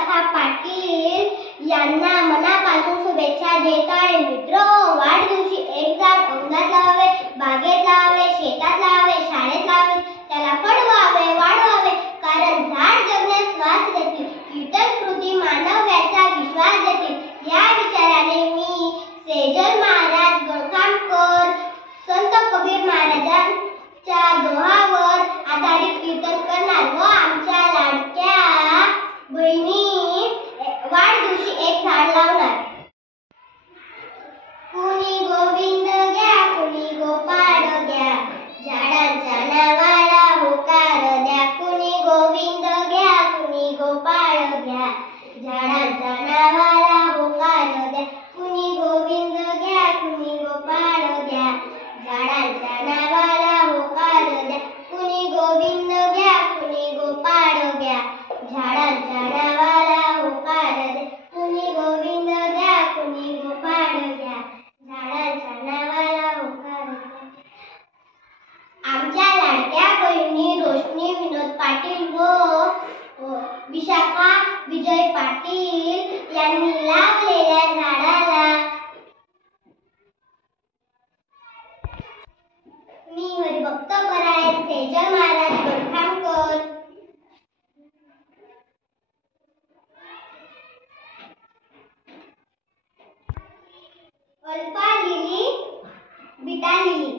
विशाखा पाटील यांना मनापासून शुभेच्छा देत आहे। मित्र, वाढदिवशी एक झाड अंगणात लावावे, बागेत लावावे, शेतात लावावे, शाळेत लावावे, त्याला पडवावे, वाढवावे, कारण झाड जगण्यास श्वास देते, कीटक कृती मानवाचा विश्वास देते। या विचाराने मी सेजल महाराज गळखामकर संत कबीर महाराजांच्या दोहावर आधारित कीर्तन करणार व आमच्या लाडक्या बहिणी वाढदिवशी एक झाड लावणार। कुणी गोविंद घ्या, कुणी गोपाळ घ्या, झाडांच्या नावाला होकार द्या। कुणी गोविंद घ्या, कुणी गोपाळ घ्या, झाडांच्या नावाला होकार द्या। कुणी गोविंद घ्या, कुणी गोपाळ घ्या, झाडांच्या नावाला होकार द्या। कुणी गोविंद घ्या, कुणी गोपाळ घ्या, झाडांच्या नावाला होकार द्या। कुणी गोविंद घ्या, कुणी गोपाळ घ्या, झाडांच्या नावाला होकार द्या। आमच्या लाडक्या बहिणी रोशनी विनोद पाटील व विशाखा विजय पाटील यांनी लावलेल्या झाडाला मी हरिभक्त परायण Sejal Maharaj Galkhamkar alpha lily, beta lily,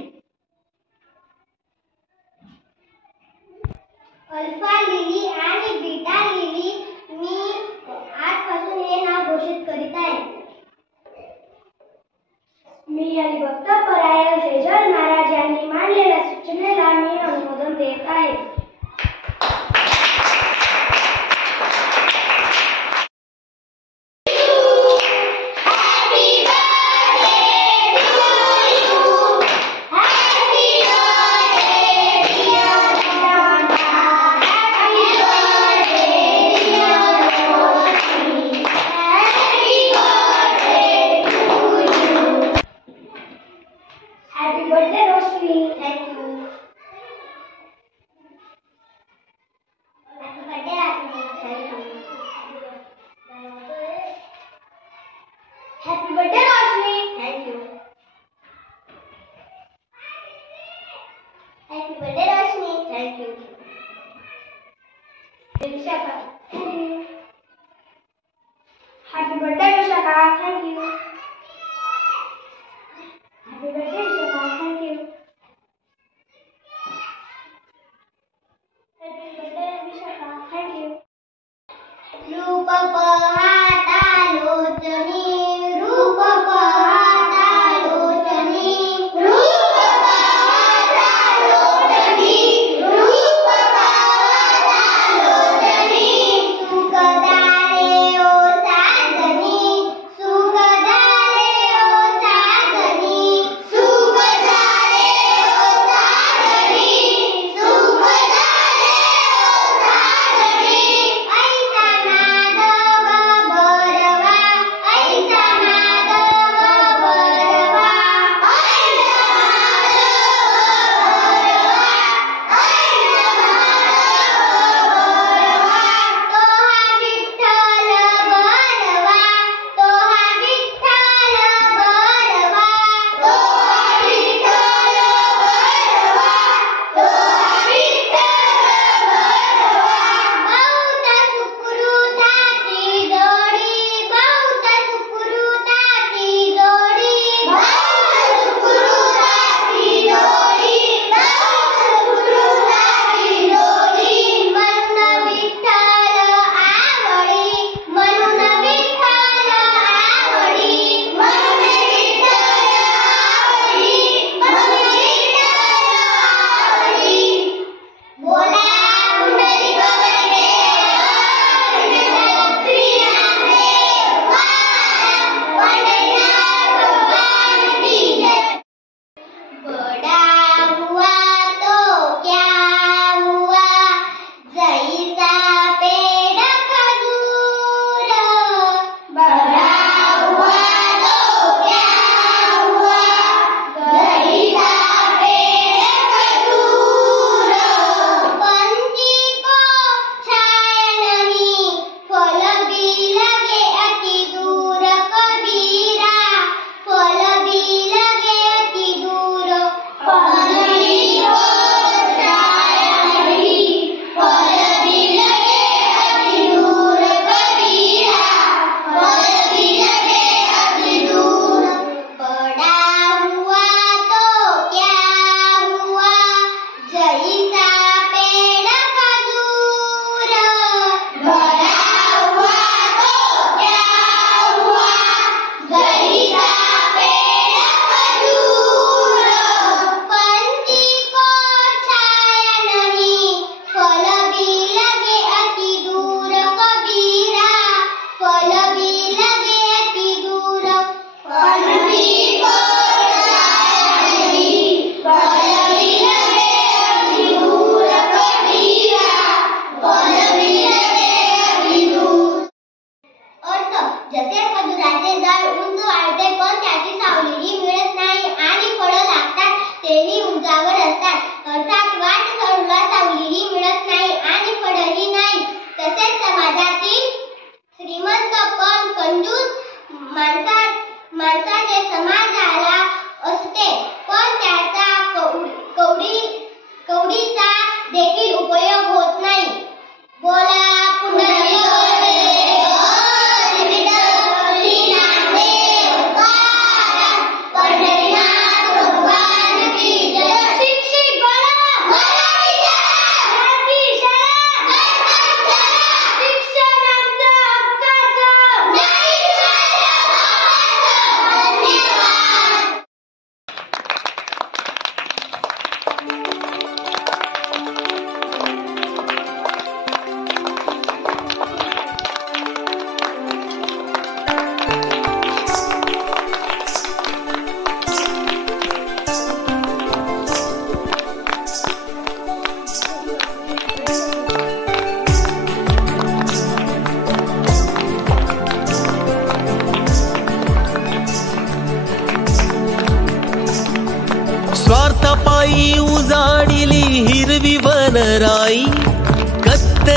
alpha lily आणि बीटा लिली मी आजपासून हे नाव घोषित करीत आहे। मी हरिभक्त परायण सेजल महाराज यांनी मांडलेल्या सूचनेला मी अनुमोदन देत आहे। Happy birthday, Roshni. Thank you. Happy birthday, Roshni. Thank you. Happy birthday, Roshni. Thank you. Happy birthday, Roshni. Thank you. Vishakha. Thank you. Happy birthday, Vishakha. Thank you. Happy birthday, Vishakha. Thank you. Happy birthday, Vishakha. Thank you. रूप पाहता लोचनी, रूप पाहता लोचनी, रूप पाहता लोचनी, रूप पाहता लोचनी,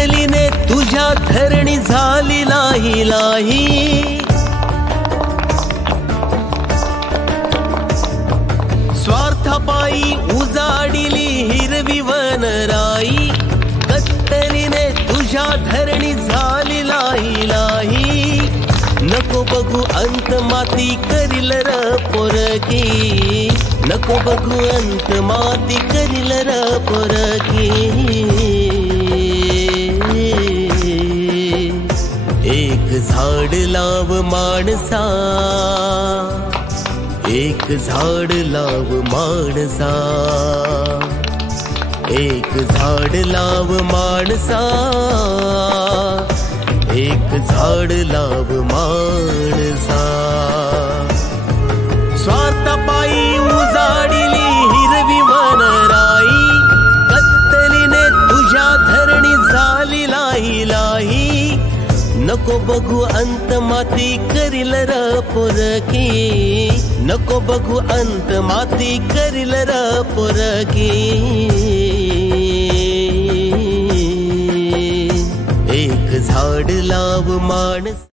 कत्तलीने तुझ्या धरणी झाली लाही लाही. स्वार्थापायी उजाडिली हिरवी वनराई. कत्तलीने तुझ्या धरणी झाली लाही लाही. नको बघू अंत माती करील र पोरकी. नको बघू अंत माती करील र पोरकी. एक झाड लाव माणसा. एक झाड लाव माणसा. एक झाड लाव माणसा. एक झाड लाव माणसा. स्वार्थापायी उजाडिली हिरवी वनराई. कत्तलीने तुझ्या धरणी झाली लाही लाही. नको बघू अंत माती करील र पोरकी. नको बघू अंत माती करील र पोरकी. एक झाड लाव माणस.